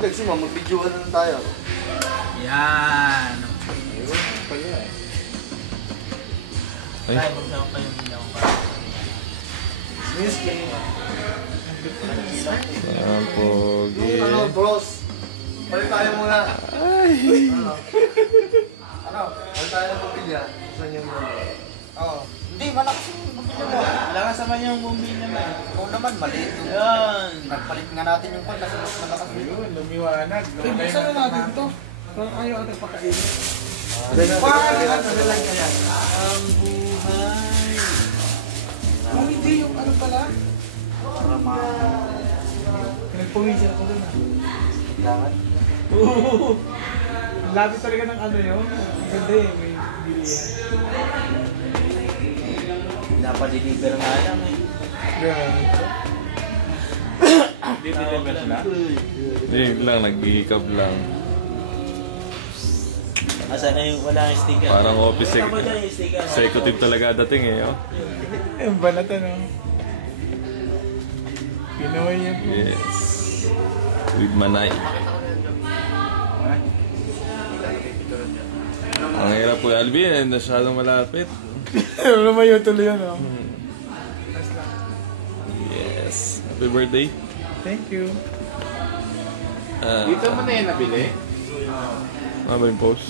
Nagsima, mag-videoan na tayo. Yan. Ayun, pala eh. Tayo, magsama pa yung video ko para. Miss King. Ang pogi. Ano, bros? Balik tayo muna. Ay. Ano? Balik tayo ng pamilya. Saan yung muna? Oo. Hindi, malakas yung bumbilya mo. Malakas naman yung bumbilya mo. Oo naman, maliit yung... Yan. Nagpalit nga natin yung pan kasi mas malakas yun. Lumiwanag. Saan na natin ito? Parang ayaw ata pakainin. Paano lang kaya? Ang buhay. Oh, hindi yung ano pala. Para ma... Nagpawisan ako dun ah. Kailangan. Oo. Ang labi talaga ng ano yun. Ang ganda eh, may bilihan. Napadeliver nga lang eh. Ganun. Deliver na? Hindi lang, nag-hiccup lang. Asa na yung wala yung sticker? Parang office Tama dyan yung sticker. executive talaga dating eh. Oh. Ang banat ano. Pinoy yan po. Yes. With Manay. Ang hirap po Alvin, masyadong malapit. Lumayo tuloy yun oh. Yes. Happy birthday. Thank you. Dito mo na yan nabili? Ano ba yung post?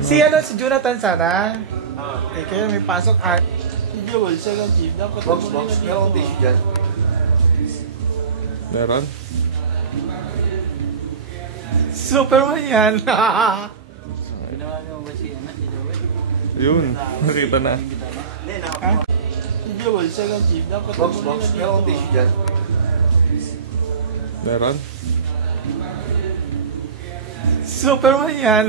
Si ano, si Jonathan sana. Eh kaya may pasok at Si Joel, second jeep. Dapat Box. Meron akong tissue dyan. Meron? Superman yan. Ginawa mo ba si Joel? Yun, nakita na. Hindi, nakakuha. Si Joel, second jeep. Dapat Box. Meron akong tissue dyan. Meron? Superman yan.